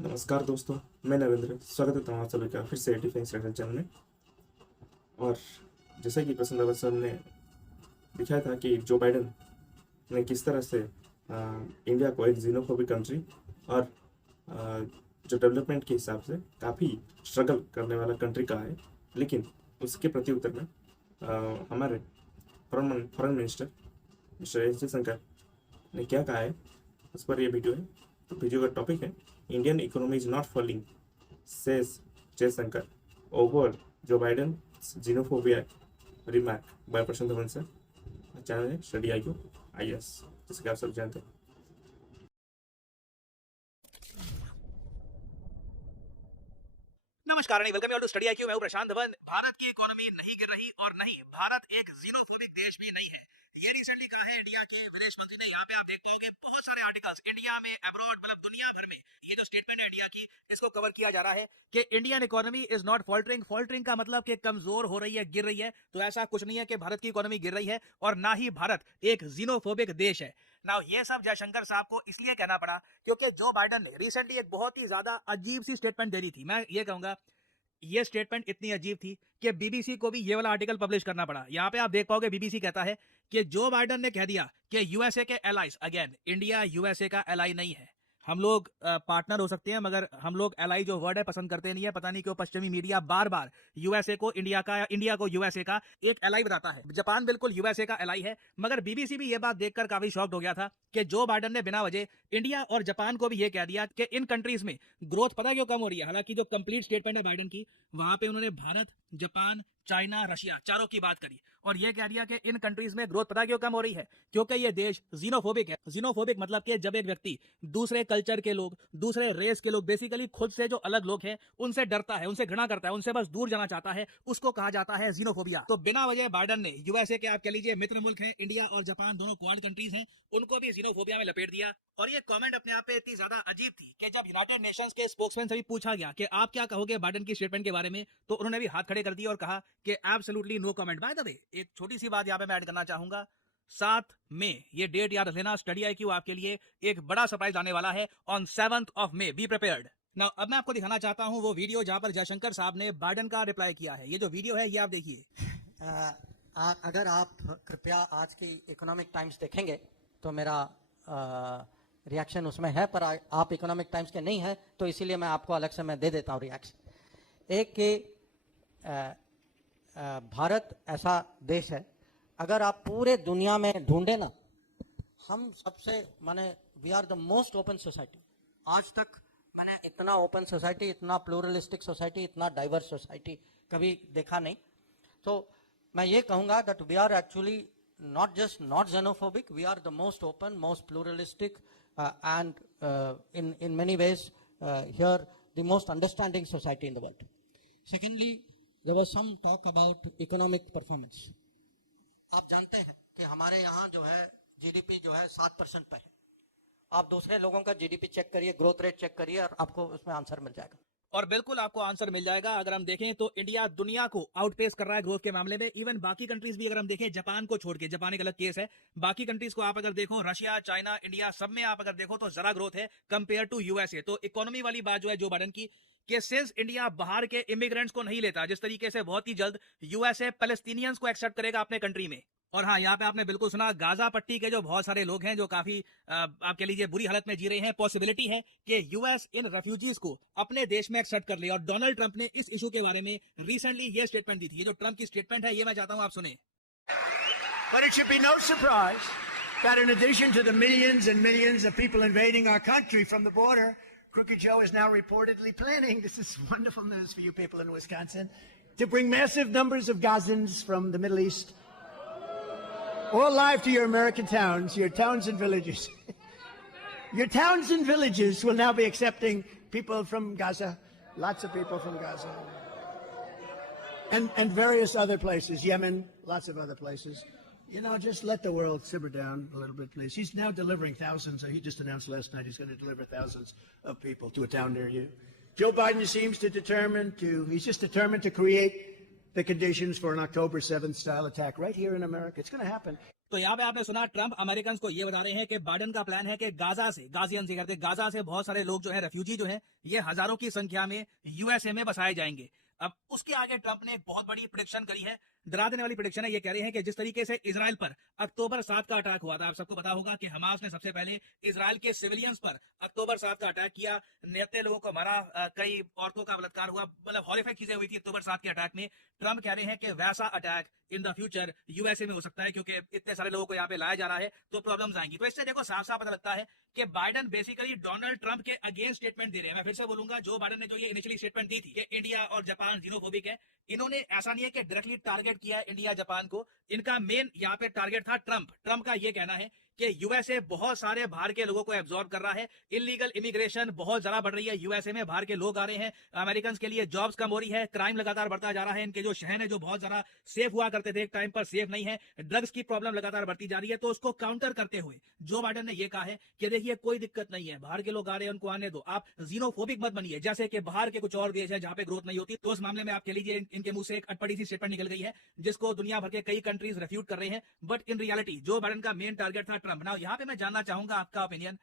नमस्कार दोस्तों, मैं नरेंद्र स्वागत करता हूँ आप सभी का फिर से डिफेंस एक्शन चैनल में। और जैसा कि प्रसन्न रावत सर ने दिखाया था कि जो बाइडन ने किस तरह से इंडिया को एक जीनोफोबिक कंट्री और जो डेवलपमेंट के हिसाब से काफ़ी स्ट्रगल करने वाला कंट्री कहा है, लेकिन उसके प्रति उत्तर में हमारे foreign minister mister S Jaishankar ने क्या कहा है, उस पर यह वीडियो है। तो वीडियो का टॉपिक है Indian economy is not falling says Jaishankar over Joe Biden xenophobia remark by Prashant Dhawan sir. Channel है स्टडी IQ IS, जैसे कि आप सब जानते हैं। नमस्कार, welcome you to study IQ। मैं हूं प्रशांत धवन। भारत की इकोनॉमी नहीं गिर रही और नहीं भारत एक जीनोफोबिक देश भी नहीं है। ये रिसेंटली कहा है इंडिया के विदेश मंत्री ने। यहाँ पे आप देख पाओगे बहुत सारे आर्टिकल्स इंडिया में, अब्रॉड, मतलब दुनिया भर में ये जो स्टेटमेंट है इंडिया की, इसको कवर किया जा रहा है कि Indian economy is not faltering. Faltering का मतलब कि कमजोर हो रही है, गिर रही है। तो ऐसा कुछ नहीं है कि भारत की इकोनॉमी गिर रही है और ना ही भारत एक जीनोफोबिक देश है। नाउ ये सब जयशंकर साहब को इसलिए कहना पड़ा क्योंकि जो बाइडन ने रिसेंटली एक बहुत ही ज्यादा अजीब सी स्टेटमेंट दे दी थी। मैं ये कहूंगा ये स्टेटमेंट इतनी अजीब थी कि बीबीसी को भी ये वाला आर्टिकल पब्लिश करना पड़ा। यहां पे आप देख पाओगे बीबीसी कहता है कि जो बाइडन ने कह दिया कि यूएसए के एलाइज, अगेन इंडिया यूएसए का एलाई नहीं है। हम लोग पार्टनर हो सकते हैं मगर हम लोग एलाई जो वर्ड है पसंद करते नहीं है। पता नहीं क्यों पश्चिमी मीडिया बार बार यूएसए को इंडिया का या इंडिया को यूएसए का एक एलाई बताता है। जापान बिल्कुल यूएसए का एलाई है, मगर बीबीसी भी ये बात देखकर काफी शॉक्ड हो गया था कि जो बाइडन ने बिना वजह इंडिया और जापान को भी ये कह दिया कि इन कंट्रीज में ग्रोथ पता क्यों कम हो रही है। हालांकि जो कंप्लीट स्टेटमेंट है बाइडन की, वहां पे उन्होंने भारत, जापान, चाइना, रशिया चारों की बात करी और यह कह दिया कि इन कंट्रीज में ग्रोथ पता क्यों कम हो रही है, क्योंकि ये देश जीनोफोबिक है। जीनोफोबिक मतलब कि जब एक व्यक्ति दूसरे कल्चर के लोग, दूसरे रेस के लोग, बेसिकली खुद से जो अलग लोग हैं उनसे डरता है, उनसे घृणा करता है, उनसे बस दूर जाना चाहता है, उसको कहा जाता है जीनोफोबिया। तो बिना वजह बाइडन ने यूएसए के, आप कह लीजिए मित्र मुल्क हैं, इंडिया और जापान दोनों क्वाड कंट्रीज हैं, उनको भी जीनोफोबिया में लपेट दिया। और ये कमेंट अपने आप पे इतनी ज्यादा अजीब थी कि जब यूनाइटेड नेशंस के स्पोक्समैन से भी पूछा गया कि आप क्या कहोगे बाइडन की स्टेटमेंट के बारे में, तो उन्होंने भी हाथ खड़े कर दिए और कहा कि absolutely no comment. By the way, एक छोटी सी बात यहाँ पे मैं ऐड करना चाहूंगा। 7 मई, ये डेट याद रख लेना। स्टडी IQ आपके लिए एक बड़ा सरप्राइज आने वाला है on 7th of May। Be prepared. Now अब मैं आपको दिखाना चाहता हूं वो वीडियो जहां पर जयशंकर साहब ने बाइडन का रिप्लाई किया है। ये जो वीडियो है ये आप देखिए। अगर आप कृपया आज की इकोनॉमिक टाइम्स देखेंगे तो मेरा रिएक्शन उसमें है, पर आप इकोनॉमिक टाइम्स के नहीं है तो इसीलिए मैं आपको अलग से मैं दे देता हूँ रिएक्शन। एक कि भारत ऐसा देश है, अगर आप पूरे दुनिया में ढूंढे ना, हम सबसे माने we are the most open society. आज तक मैंने इतना ओपन सोसाइटी, इतना प्लूरलिस्टिक सोसाइटी, इतना डाइवर्स सोसाइटी कभी देखा नहीं। तो मैं ये कहूँगा that we are actually not just not xenophobic, we are the most open, most pluralistic and in many ways here the most understanding society in the world. Secondly, there was some talk about economic performance. आप जानते हैं कि हमारे यहाँ जो है GDP जो है 7% पे है। आप दूसरे लोगों का GDP चेक करिए, ग्रोथ रेट चेक करिए और आपको उसमें आंसर मिल जाएगा। और बिल्कुल आपको आंसर मिल जाएगा। अगर हम देखें तो इंडिया दुनिया को आउटपेस कर रहा है ग्रोथ के मामले में। इवन बाकी कंट्रीज भी अगर हम देखें, जापान को छोड़ के, जापान एक अलग केस है, बाकी कंट्रीज को आप अगर देखो, रशिया, चाइना, इंडिया, सब में आप अगर देखो तो जरा ग्रोथ है कंपेयर टू यूएसए। तो इकोनॉमी वाली बात जो है जो बाइडन की, कि सिंस इंडिया बाहर के इमिग्रेंट्स को नहीं लेता, जिस तरीके से बहुत ही जल्द यूएसए पैलेस्टीनियंस को एक्सेप्ट करेगा अपने कंट्री में। और हाँ, यहाँ पे आपने बिल्कुल सुना, गाजा पट्टी के जो बहुत सारे लोग हैं जो काफी आप कह लीजिए बुरी हालत में जी रहे हैं, पॉसिबिलिटी है कि यूएस इन रेफ्यूजीज को अपने देश में एक्सेप्ट कर ले। और डोनाल्ड ट्रंप ने इस इशू के बारे में रिसेंटली ये स्टेटमेंट दी थी। ये जो ट्रंप की स्टेटमेंट है ये मैं चाहता हूं आप सुने। But it should be no surprise that in addition to the millions and millions of people invading our country from the border, Crooked Joe is now reportedly planning, this is wonderful news for you people in Wisconsin, to bring massive numbers of Gazans from the Middle East all live to your American towns, your towns and villages. Your towns and villages will now be accepting people from Gaza, lots of people from Gaza, and various other places, Yemen, lots of other places. You know, just let the world simmer down a little bit, please. He's now delivering thousands, he just announced last night he's going to deliver thousands of people to a town near you. Joe Biden seems he's just determined to create the conditions for an October 7th style attack right here in America. It's going to happen. तो यहाँ पे आपने सुना Trump American को ये बता रहे हैं कि बाइडेन का प्लान है कि गाजा से, गाजियन से करते, गाजा से बहुत सारे लोग जो है रेफ्यूजी जो है ये हजारों की संख्या में यूएसए में बसाए जाएंगे। अब उसके आगे ट्रंप ने एक बहुत बड़ी प्रेडिक्शन करी है, डरा देने वाली प्रेडिक्शन है। ये कह रहे हैं कि जिस तरीके से इजराइल पर अक्टूबर 7 का अटैक हुआ था, आप सबको पता होगा कि हमास ने सबसे पहले इजराइल के सिविलियंस पर अक्टूबर 7 का अटैक किया, निहत्ते लोगों को मारा, कई औरतों का बलात्कार हुआ, मतलब हॉरिफाइड चीजें हुई थी अक्टूबर 7 के अटैक में। ट्रंप कह रहे हैं कि वैसा attack in the future USA में हो सकता है, क्योंकि इतने सारे लोगों को यहाँ पे लाया जा रहा है तो प्रॉब्लम्स आएंगी। तो इससे देखो साफ साफ पता लगता है कि बाइडेन बेसिकली डोनाल्ड ट्रंप के अगेंस्ट स्टेटमेंट दे रहे हैं। मैं फिर से बोलूंगा, जो बाइडेन ने जो ये इनिशियली स्टेटमेंट दी थी कि इंडिया और जापान जीनोफोबिक है, इन्होंने ऐसा नहीं है कि डायरेक्टली टारगेट किया है इंडिया जापान को, इनका मेन यहाँ पे टारगेट था ट्रंप। ट्रंप का ये कहना है कि यूएसए बहुत सारे बाहर के लोगों को एब्जॉर्ब कर रहा है, इलीगल इमिग्रेशन बहुत ज्यादा बढ़ रही है यूएसए में, बाहर के लोग आ रहे हैं, अमेरिकन के लिए जॉब्स कम हो रही है, क्राइम लगातार बढ़ता जा रहा है, इनके जो शहर है जो बहुत ज्यादा सेफ हुआ करते थे एक टाइम पर सेफ नहीं है, ड्रग्स की प्रॉब्लम लगातार बढ़ती जा रही है। तो उसको काउंटर करते हुए जो बाइडेन ने यह कहा है कि देखिए कोई दिक्कत नहीं है, बाहर के लोग आ रहे हैं उनको आने दो, आप जीनोफोबिक मत बनिए, जैसे कि बाहर के कुछ और देश है जहां पे ग्रोथ नहीं होती। तो उस मामले में आप कह लीजिए इनके मुंह से एक अटपटी सी स्टेटमेंट निकल गई है जिसको दुनिया भर के कई कंट्रीज रेफ्यूट कर रहे हैं, but in reality Joe Biden का मेन टारगेट था ट्रंप। नाउ यहाँ पे मैं जानना चाहूंगा आपका ओपिनियन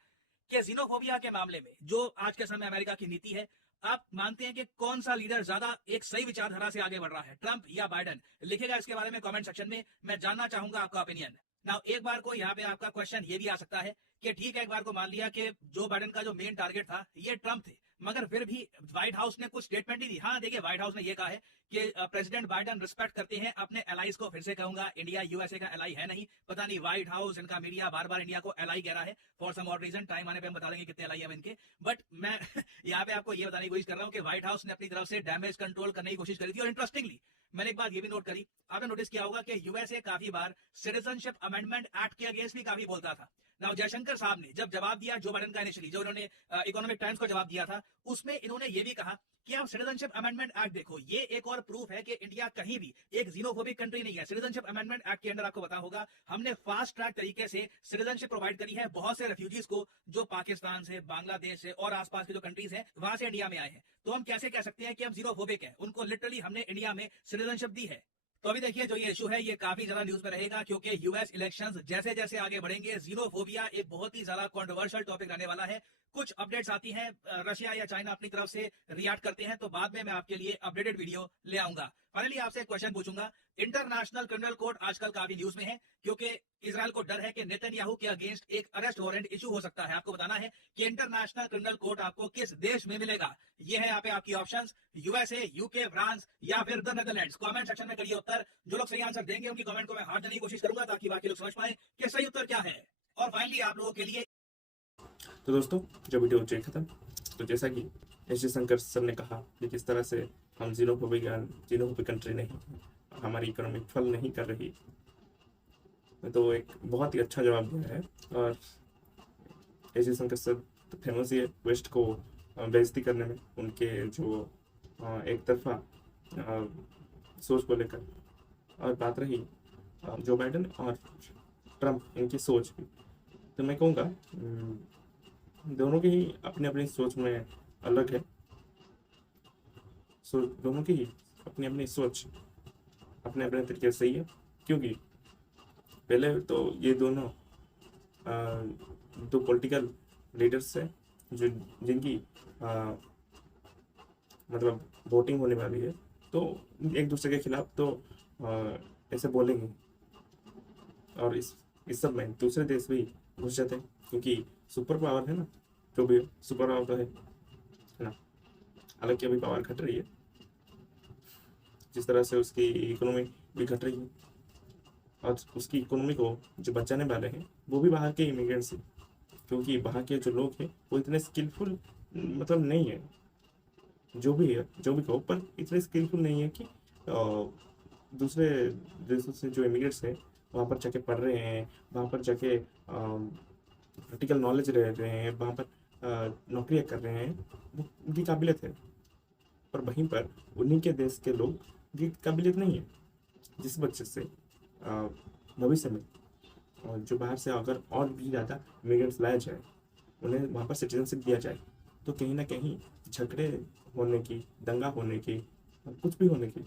कि जीनोफोबिया के मामले में जो आज के समय अमेरिका की नीति है, आप मानते हैं कि कौन सा लीडर ज्यादा एक सही विचारधारा से आगे बढ़ रहा है, ट्रंप या बाइडेन? लिखेगा इसके बारे में कमेंट सेक्शन में, मैं जानना चाहूंगा आपका ओपिनियन। नाउ एक बार को यहाँ पे आपका क्वेश्चन ये भी आ सकता है कि ठीक है, एक बार को मान लिया कि जो बाइडेन का जो मेन टारगेट था ये ट्रंप थे, मगर फिर भी व्हाइट हाउस ने कुछ स्टेटमेंट ही दी। हाँ देखिए, व्हाइट हाउस ने ये कहा है कि प्रेसिडेंट बाइडेन रिस्पेक्ट करते हैं अपने एलाइज को। फिर से कहूंगा, इंडिया यूएसए का एलाई है नहीं, पता नहीं व्हाइट हाउस, इनका मीडिया बार बार इंडिया को एलाई कह रहा है फॉर सम और रीजन, टाइम आने पे हम बता देंगे कितने एलाई है इनके। बट मैं यहाँ पे आपको ये बताने की कोशिश कर रहा हूँ कि व्हाइट हाउस ने अपनी तरफ से डैमेज कंट्रोल करने की कोशिश करी थी। और इंटरेस्टिंगली मैंने एक बात ये भी नोट करी, आपने नोटिस किया होगा कि यूएसए काफी बार सिटीजनशिप अमेंडमेंट एक्ट के अगेंस्ट भी काफी बोलता था। नाउ जयशंकर साहब ने जब जवाब दिया जो बाइडेन का इनिशियली, जो इन्होंने इकोनॉमिक टाइम्स को जवाब दिया था, उसमें इन्होंने ये भी कहा कि आप सिटीजनशिप अमेंडमेंट एक्ट देखो, ये एक और प्रूफ है कि इंडिया कहीं भी एक जीनोफोबिक कंट्री नहीं है। सिटीजनशिप अमेंडमेंट एक्ट के अंदर आपको पता होगा हमने फास्ट ट्रैक तरीके से सिटीजनशिप प्रोवाइड करी है बहुत से रेफ्यूजीज को जो पाकिस्तान से, बांग्लादेश से और आसपास के जो कंट्रीज हैं वहां से इंडिया में आए हैं। तो हम कैसे कह सकते हैं कि हम जीनोफोबिक है? उनको लिटरली हमने इंडिया में सिटीजनशिप दी है। तो अभी देखिए जो ये इशू है ये काफी ज्यादा न्यूज में रहेगा, क्योंकि यूएस इलेक्शंस जैसे जैसे आगे बढ़ेंगे जीनोफोबिया एक बहुत ही ज्यादा कंट्रोवर्शियल टॉपिक रहने वाला है। कुछ अपडेट्स आती हैं, रशिया या चाइना अपनी तरफ से रिएक्ट करते हैं, तो बाद में मैं आपके लिए अपडेटेड वीडियो ले आऊंगा। फाइनली आपसे एक क्वेश्चन पूछूंगा, इंटरनेशनल क्रिमिनल कोर्ट आजकल काफी न्यूज में है, क्योंकि इजराइल को डर है कि नेतन्याहू के अगेंस्ट एक अरेस्ट वारंट इशू हो सकता है। आपको बताना है कि इंटरनेशनल क्रिमिनल कोर्ट आपको किस देश में मिलेगा। ये है यहाँ पे आपकी ऑप्शंस, यूएसए, यूके, फ्रांस या फिर द नेदरलैंड्स। कमेंट सेक्शन में करिए उत्तर, जो लोग सही आंसर देंगे उनकी कमेंट को मैं हाथ देने की कोशिश करूंगा ताकि बाकी लोग समझ पाए कि सही उत्तर क्या है। और फाइनली आप लोगों के लिए तो दोस्तों जो वीडियो देखा था, तो जैसा कि एस जयशंकर सर ने कहा कि किस तरह से हम जीनोफोबिक कंट्री नहीं, हमारी इकोनॉमी फल नहीं कर रही, तो एक बहुत ही अच्छा जवाब दिया है। और एस जयशंकर सर तो फेमस ही है वेस्ट को बेइज्जती करने में, उनके जो एक तरफा सोच को लेकर। और बात रही जो बाइडेन और ट्रंप, इनकी सोच की, तो मैं कहूँगा दोनों की ही अपनी अपनी सोच में अलग है। दोनों की ही अपनी अपनी सोच अपने अपने तरीके से सही है, क्योंकि पहले तो ये दोनों दो पॉलिटिकल लीडर्स हैं जो जिनकी मतलब वोटिंग होने वाली है, तो एक दूसरे के खिलाफ तो ऐसे बोलेंगे। और इस सब में दूसरे देश भी घुस जाते हैं, क्योंकि सुपर पावर है ना, जो भी सुपर पावर तो है ना। हालांकि अभी पावर घट रही है, जिस तरह से उसकी इकोनॉमी भी घट रही है, और उसकी इकोनॉमी को जो बचाने वाले हैं वो भी बाहर के इमिग्रेंट्स हैं, क्योंकि बाहर के जो लोग हैं वो इतने स्किलफुल मतलब नहीं है, जो भी है, जो भी कहो, पर इतने स्किलफुल नहीं है कि दूसरे देशों से जो इमिग्रेंट्स हैं वहाँ पर जाके पढ़ रहे हैं, वहाँ पर जाके प्रैक्टिकल नॉलेज रह रहे हैं, वहाँ पर नौकरियाँ कर रहे हैं, वो उनकी काबिलियत है। पर वहीं पर उन्हीं के देश के लोग की काबिलियत नहीं है, जिस वजह से भविष्य में जो बाहर से अगर और भी ज़्यादा इमिग्रेंट्स लाया जाए, उन्हें वहाँ पर सिटीजनशिप दिया जाए, तो कहीं ना कहीं झगड़े होने की, दंगा होने की, कुछ भी होने की,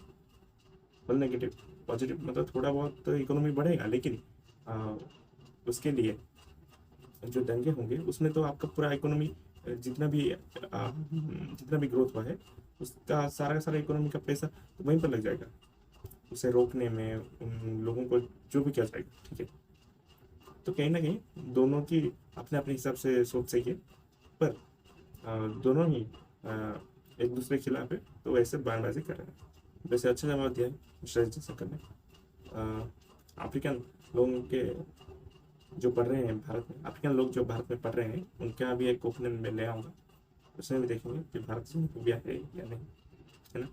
नेगेटिव पॉजिटिव मतलब थोड़ा बहुत तो इकोनॉमी बढ़ेगा, लेकिन उसके लिए जो दंगे होंगे उसमें तो आपका पूरा इकोनॉमी जितना भी ग्रोथ हुआ है उसका सारा का सारा इकोनॉमी का पैसा तो वहीं पर लग जाएगा, उसे रोकने में उन लोगों को जो भी किया जाएगा। ठीक है, तो कहीं ना कहीं दोनों की अपने अपने हिसाब से सोच सही है, पर दोनों ही एक दूसरे के खिलाफ है, तो वैसे बयानबाजी कर रहे हैं। वैसे अच्छा जवाब दिया है श्रेष्ठ जयशंकर ने। अफ्रीकन लोगों के जो पढ़ रहे हैं भारत में, अफ्रीकन लोग जो भारत में पढ़ रहे हैं उनका भी एक ओपिनियन में ले आऊँगा, उसमें भी देखेंगे कि भारत से खूबियाँ है या नहीं, है ना।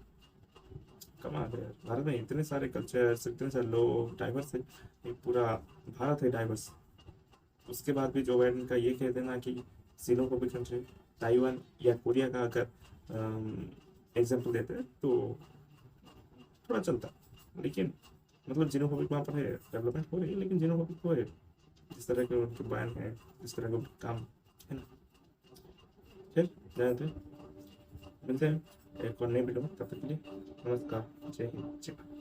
कमाल है यार, भारत में इतने सारे कल्चर्स, इतने सारे लोग, डाइवर्स है, ये पूरा भारत है डाइवर्स। उसके बाद भी जो बाइडन का ये कह देना कि xenophobic कंट्री ताइवान या कोरिया का अगर एग्जाम्पल देते हैं तो थोड़ा चलता, लेकिन मतलब xenophobic वहाँ पर है, डेवलपमेंट हो रही है, लेकिन xenophobic हो है, जिस तरह के उनके बयान हैं, जिस तरह का काम है ना। फिर जानते मिलते हैं एक और नई वीडियो में, तब तक के लिए नमस्कार, जय हिंद, जय भारत।